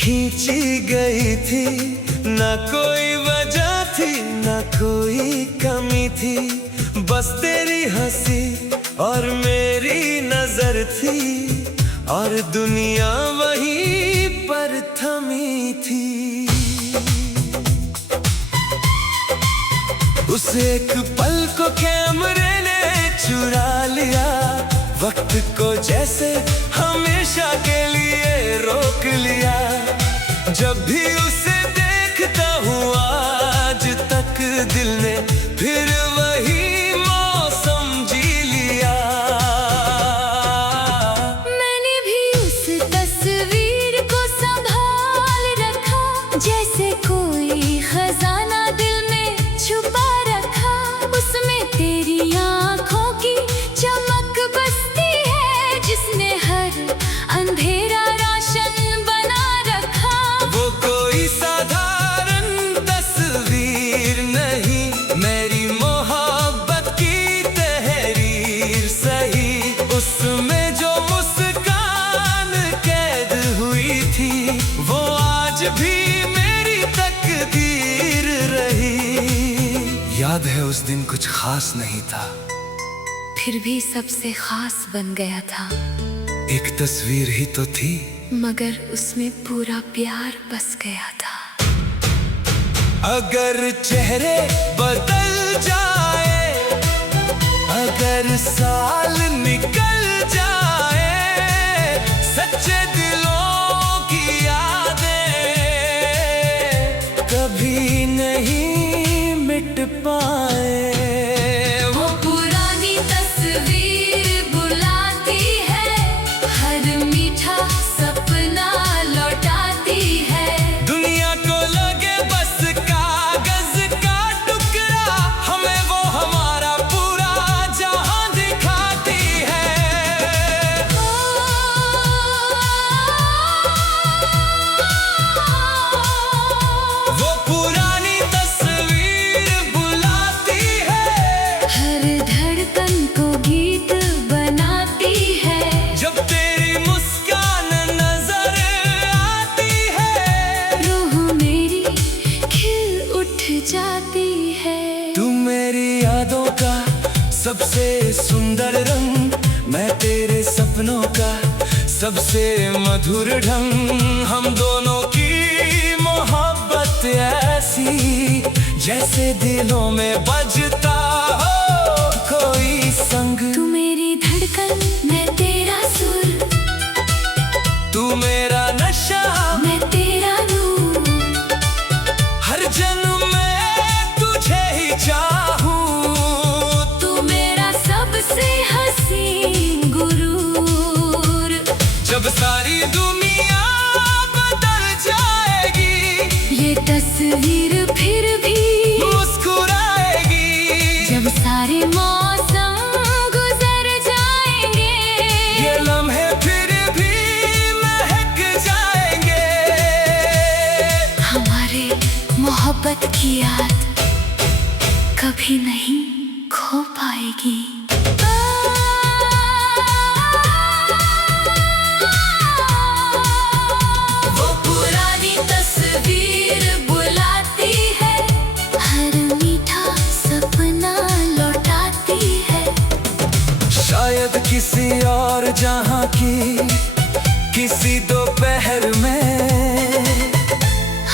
खींची गई थी, ना कोई वजह थी ना कोई कमी थी, बस तेरी हंसी और मेरी नजर थी और दुनिया वहीं पर थमी थी। उस एक पल को कैमरे ने चुरा लिया, वक्त को जैसे हमेशा के लिए रोक लिया। जब भी उसे देखता हूँ आज तक दिल ने फिर वही मौसम जी लिया। मैंने भी उस तस्वीर को संभाल रखा, जैसे कोई खजाना दिल में छुपा रखा। उसमें तेरी आँखों की चमक बसती है, जिसने हर अंधेरा रोशन बना रखा। वो कोई साधारण तस्वीर नहीं, मेरी मोहब्बत की तहरीर सही। उसमें जो मुस्कान कैद हुई थी, वो आज भी मेरी तकदीर रही। याद है उस दिन कुछ खास नहीं था, फिर भी सबसे खास बन गया था। एक तस्वीर ही तो थी, मगर उसमें पूरा प्यार बस गया था। अगर चेहरे बदल जाए, अगर साल निकल जाए, सच्चे दिलों की यादें कभी नहीं मिट पाए। वो पुरानी तस्वीर बुलाती है, हर मीठा सपना लौटाती है। दुनिया को लगे बस कागज का टुकड़ा, हमें वो हमारा पूरा जहां दिखाती है। वो पुरानी तस्वीर बुलाती है, हर धड़कन को गीत बनाती है। जब तेरी मुस्कान नजर आती है, रूह मेरी खिल उठ जाती है। तू मेरी यादों का सबसे सुंदर रंग, मैं तेरे सपनों का सबसे मधुर ढंग। हम दोनों की मोहब्बत ऐसी, जैसे दिलों में बजता हो कोई संग। तू मेरी धड़कन, मैं तेरा सुर, तू मेरा नशा, मैं तेरा नूर। हर जन्म में तुझे ही चाहूं। तू मेरा सबसे हसीन गुरूर। जब सारी दुनिया बदल जाएगी, ये तस्वीर फिर भी मुस्कुराएगी। जब सारे मौसम गुजर जाएंगे, ये लम्हे फिर भी महक जाएंगे। हमारे मोहब्बत की याद कभी नहीं खो पाएगी। वो पुरानी तस्वीर बुलाती है, हर मीठा सपना लौटाती है। शायद किसी और जहां की किसी दोपहर में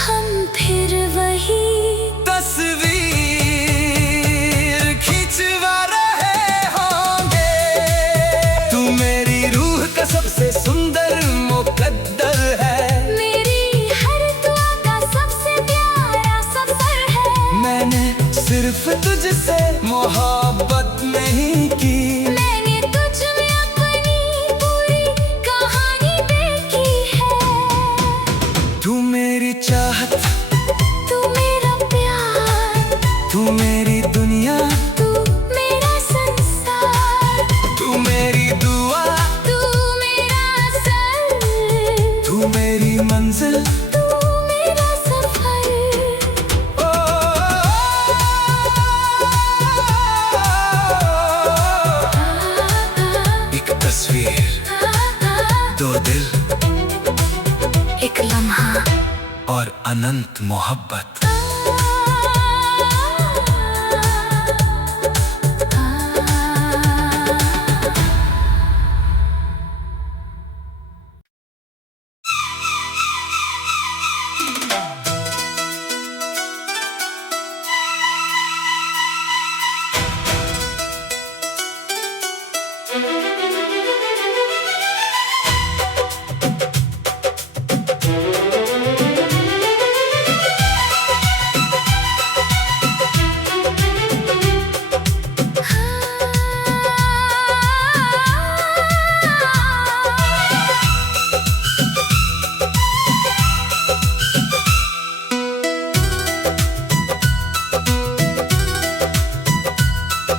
हम फिर वही तस्वीर खिंचवा रहे होंगे। तू मेरी रूह का सबसे सुंदर मुकद्दर है, मेरी हर दुआ का सबसे प्यारा सफर है। मैंने सिर्फ तुझसे मोहब्बत नहीं की, मैंने तुझ में अपनी पूरी कहानी देखी है। तू मेरी चाहत, तू मेरा प्यार, तू मेरी दुनिया, तू मेरा संसार। तू मेरी दुआ, तू मेरा सर, तू मेरी मंजिल। तू मेरा सफर। ओ, एक तस्वीर, दो दिल, एक लम्हा। और अनंत मोहब्बत।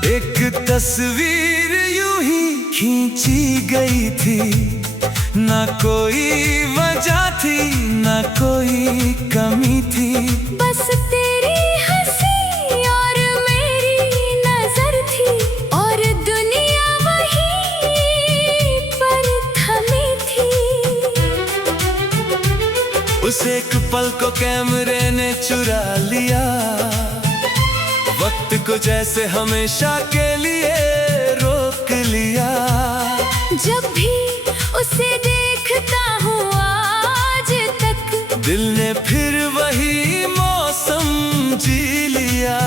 एक तस्वीर यूं ही खींची गई थी, ना कोई वजह थी ना कोई कमी थी। बस तेरी हंसी और मेरी नजर थी, और दुनिया वहीं पर थमी थी। उस एक पल को कैमरे ने चुरा लिया, वक्त को जैसे हमेशा के लिए रोक लिया। जब भी उसे देखता हूँ आज तक, दिल ने फिर वही मौसम जी लिया।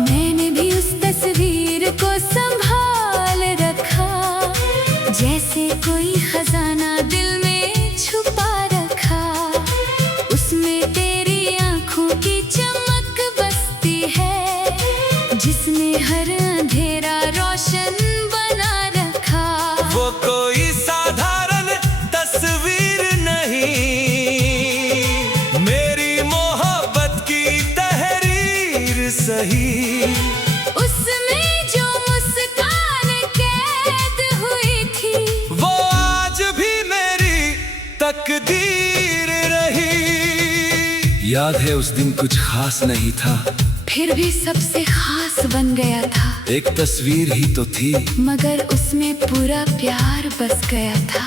मैंने भी उस तस्वीर को संभाल रखा, जैसे कोई खजाना दिल में छुपा रखा। उसमें तेरी आंखों की चमक बसती है, जिसने हर अंधेरा रोशन बना रखा। वो कोई साधारण तस्वीर नहीं, मेरी मोहब्बत की तहरीर सही। उसमें जो मुस्कान कैद हुई थी, वो आज भी मेरी तकदीर रही। याद है उस दिन कुछ खास नहीं था, फिर भी सबसे खास बन गया था। एक तस्वीर ही तो थी, मगर उसमें पूरा प्यार बस गया था।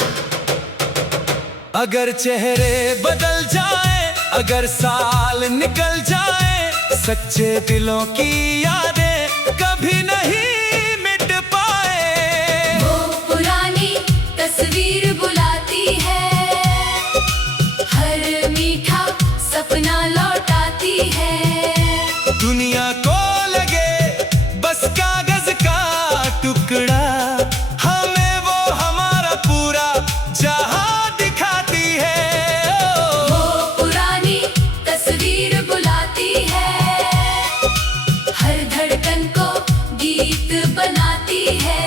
अगर चेहरे बदल जाए, अगर साल निकल जाए, सच्चे दिलों की यादें कभी नहीं मिट पाए। वो पुरानी तस्वीर बुलाती है, हर मीठा सपना लौटाती है। दुनिया को लगे बस कागज का टुकड़ा, हमें वो हमारा पूरा जहां दिखाती है। वो पुरानी तस्वीर बुलाती है, हर धड़कन को गीत बनाती है।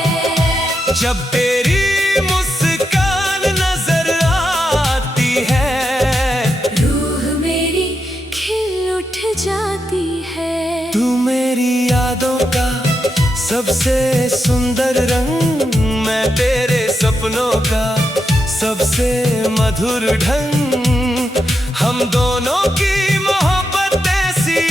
जब तेरी मुस्कान नजर आती है, रूह मेरी खिल उठ जाती है। तू मेरी यादों का सबसे सुंदर रंग, मैं तेरे सपनों का सबसे मधुर ढंग। हम दोनों की मोहब्बत ऐसी,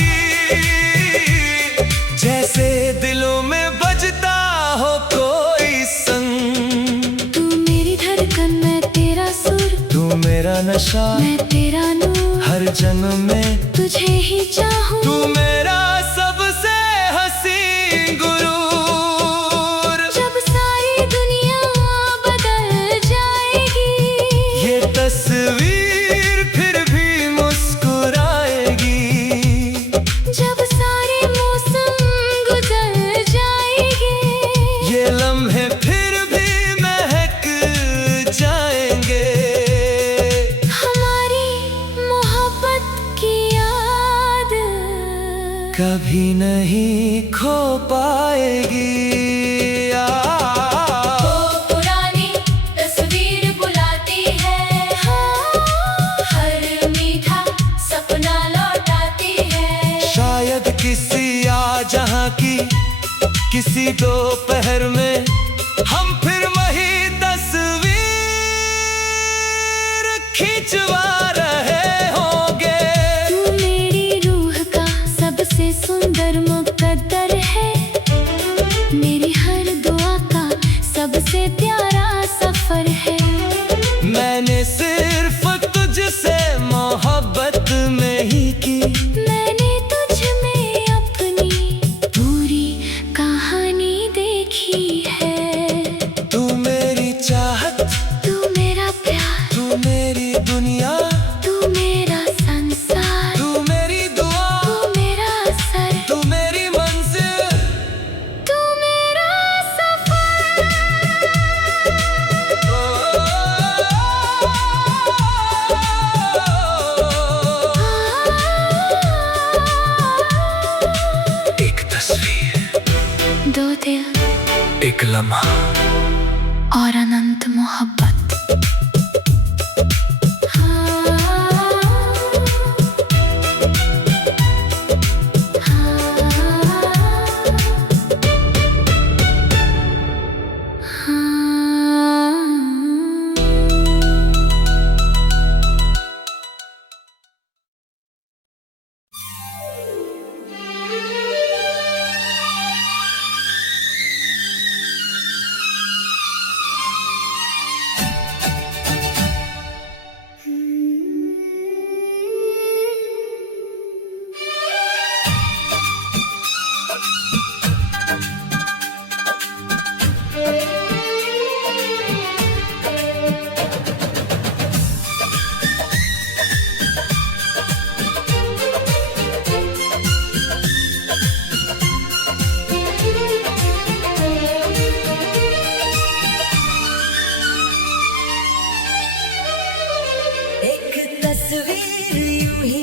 जैसे दिलों में बजता हो कोई संग। तू मेरी धड़कन, मैं तेरा सुर, तू मेरा नशा, मैं तेरा नूर। हर जन्म में तुझे ही चाहूं, तू मेरा सबसे हसीन गुरूर। जब सारी दुनिया बदल जाएगी, ये तस्वीर फिर भी मुस्कुराएगी। जब सारे मौसम गुजर जाएंगे, ये लम्हे फिर भी महक जाएंगे। हमारी मोहब्बत की याद कभी नहीं खो पाएगी। वो पुरानी तस्वीर बुलाती है, हर मीठा सपना लौटाती है। शायद किसी जहां की किसी दोपहर में हम फिर वही तस्वीर खिंचवा रहे होंगे। तू मेरी रूह का सबसे सुंदर मुकद्दर है, मेरी हर दुआ का सबसे प्यारा सफर है। मैंने सिर्फ तुझसे मेरा संसार, तू मेरी दुआ, तू मेरा सर, तू मेरी मंजिल, तू मेरा सफर। एक तस्वीर, दो दिल एक लम्हा और अनंत मोहब्बत। तस्वीर यूं ही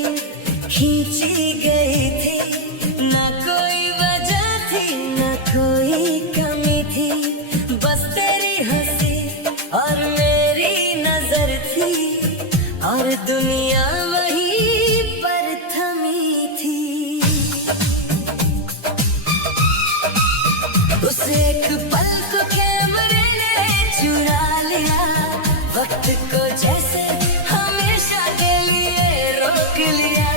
खींची गई थी, ना कोई वजह थी ना कोई कमी थी, बस तेरी हंसी और मेरी नजर थी और दुनिया वहीं पर थमी थी। उस एक पल को कैमरे ने चुरा लिया, वक्त को जैसे हमेशा के लिए रोक लिया।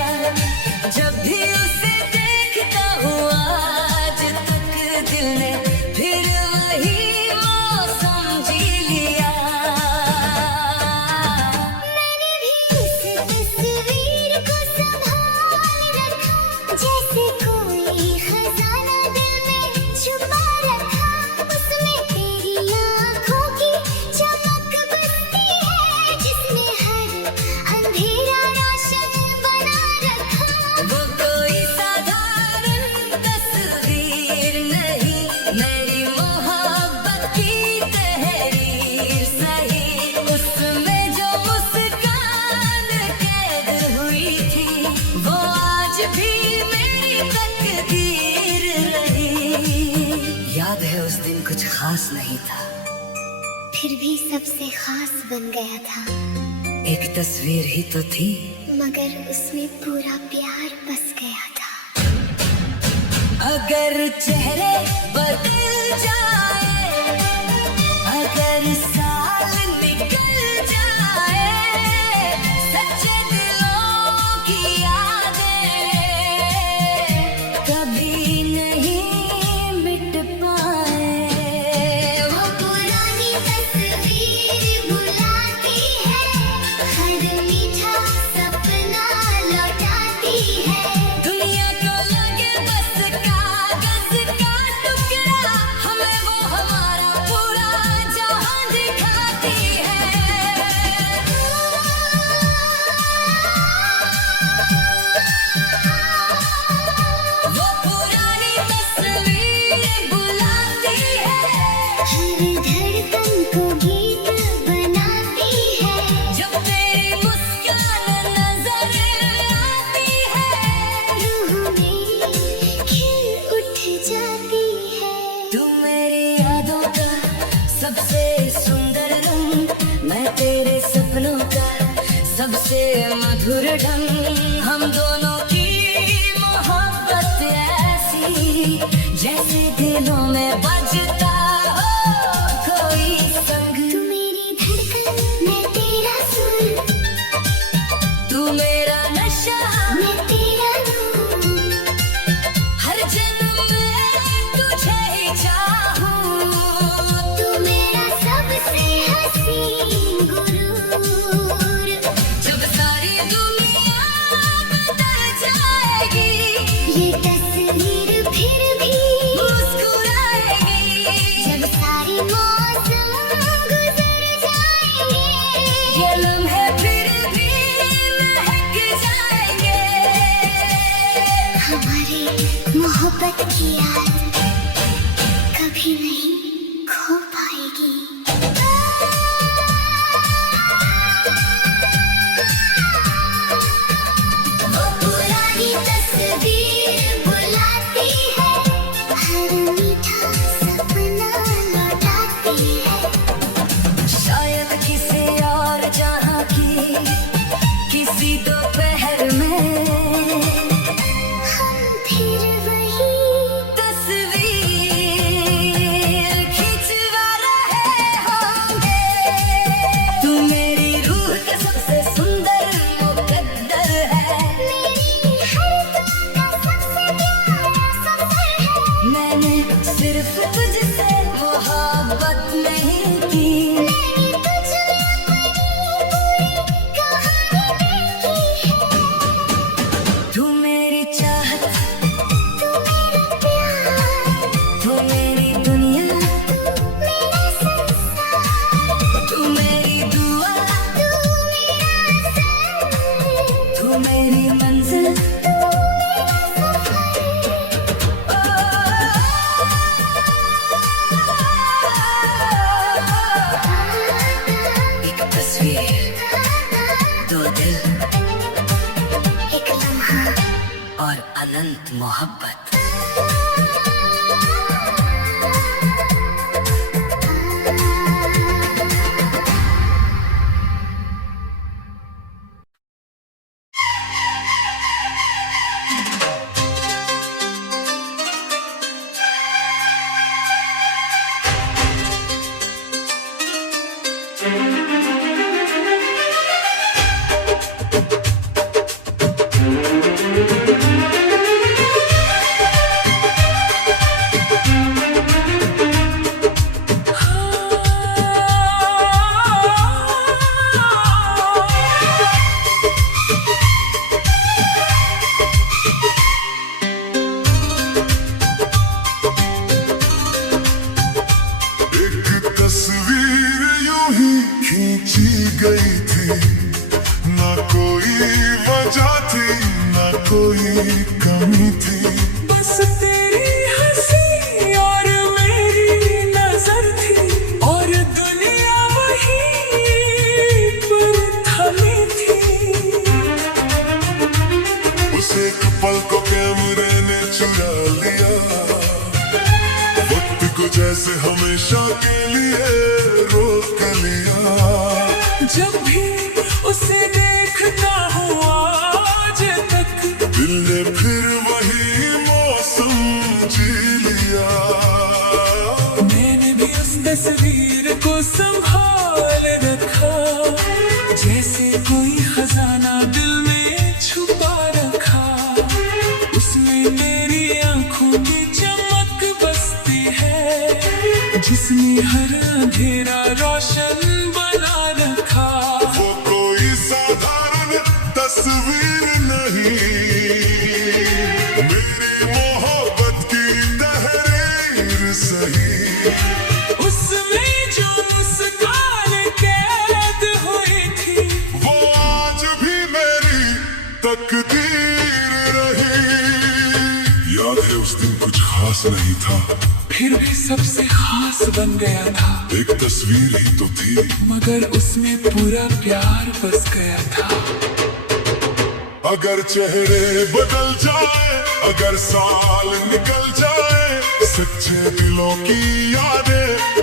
जब भी उसे देखता हूँ आज तक दिल ने फिर वही मौसम जी लिया। मैंने भी उस तस्वीर को संभाल रखा, जैसे कोई खजाना दिल में छुपा रखा। उसमें तेरी आँखों की चमक बसती है, जिसमें हर अंधेरा रोशन बना रखा। वो कोई साधारण तस्वीर नहीं, मेरी मोहब्बत की तहरीर सही। उसमें जो मुस्कान कैद हुई थी, वो आज भी मेरी तकदीर रही। याद है उस दिन कुछ खास नहीं था, फिर भी सबसे खास बन गया था, एक तस्वीर ही तो थी, मगर उसमें पूरा प्यार बस गया था। अगर चेहरे बदल जाए, अगर साल निकल जाए, सच्चे दिलों की यादें कभी नहीं मिट पाए। वो पुरानी तस्वीर बुलाती है, हर मीठा सपना लौटाती है। दुनिया को लगे बस कागज का टुकड़ा, हमें वो हमारा पूरा जहां दिखाती है। वो पुरानी तस्वीर बुलाती है, हर धड़कन को गीत बनाती है। जब तेरी मुस्कान नजर आती है, रूह मेरी खिल उठ जाती है। तू मेरी यादों का सबसे सुंदर रंग, मैं तेरे सपनों का सबसे मधुर ढंग। हम दोनों की मोहब्बत ऐसी, जैसे दिलों में बजता हो कोई संग। तू मेरी धड़कन, मैं तेरा सुर, तू मेरा नशा, मैं तेरा नूर। हर जन्म में तुझे ही चाहूं। तू मेरा सबसे हसीन गुरूर। जब सारी दुनिया बदल जाएगी, ये तस्वीर फिर भी मुस्कुराएगी। जब सारी मौसम गुजर जाएंगे, ये लम्हे फिर भी मेरी मंजिल एक तस्वीर, दो दिल, एक लम्हा और अनंत मोहब्बत। खींची गई थी, ना कोई वजह थी, ना कोई कमी थी। बस तेरी हंसी और मेरी नजर थी, और दुनिया वहीं पर थमी थी। उस एक पल को कैमरे ने चुरा लिया, वक्त को जैसे हमेशा के लिए रोक लिया। जब भी उसे देखता हूँ आज तक, दिल ने फिर वही मौसम जी लिया। मैंने भी उस तस्वीर को संभाल रखा, जैसे कोई खजाना दिल में छुपा रखा। उसमें मेरी आंखों की चमक बसती है, जिसने हर अंधेरा रोशन बना रखा। वो कोई साधारण तस्वीर नहीं, मेरी मोहब्बत की तहरीर सही। उसमें जो मुस्कान कैद हुई थी, वो आज भी मेरी तकदीर रही। याद है उस दिन कुछ खास नहीं था, फिर भी सबसे खास बन गया था। एक तस्वीर ही तो थी, मगर उसमें पूरा प्यार बस गया था। अगर चेहरे बदल जाए, अगर साल निकल जाए, सच्चे दिलों की यादें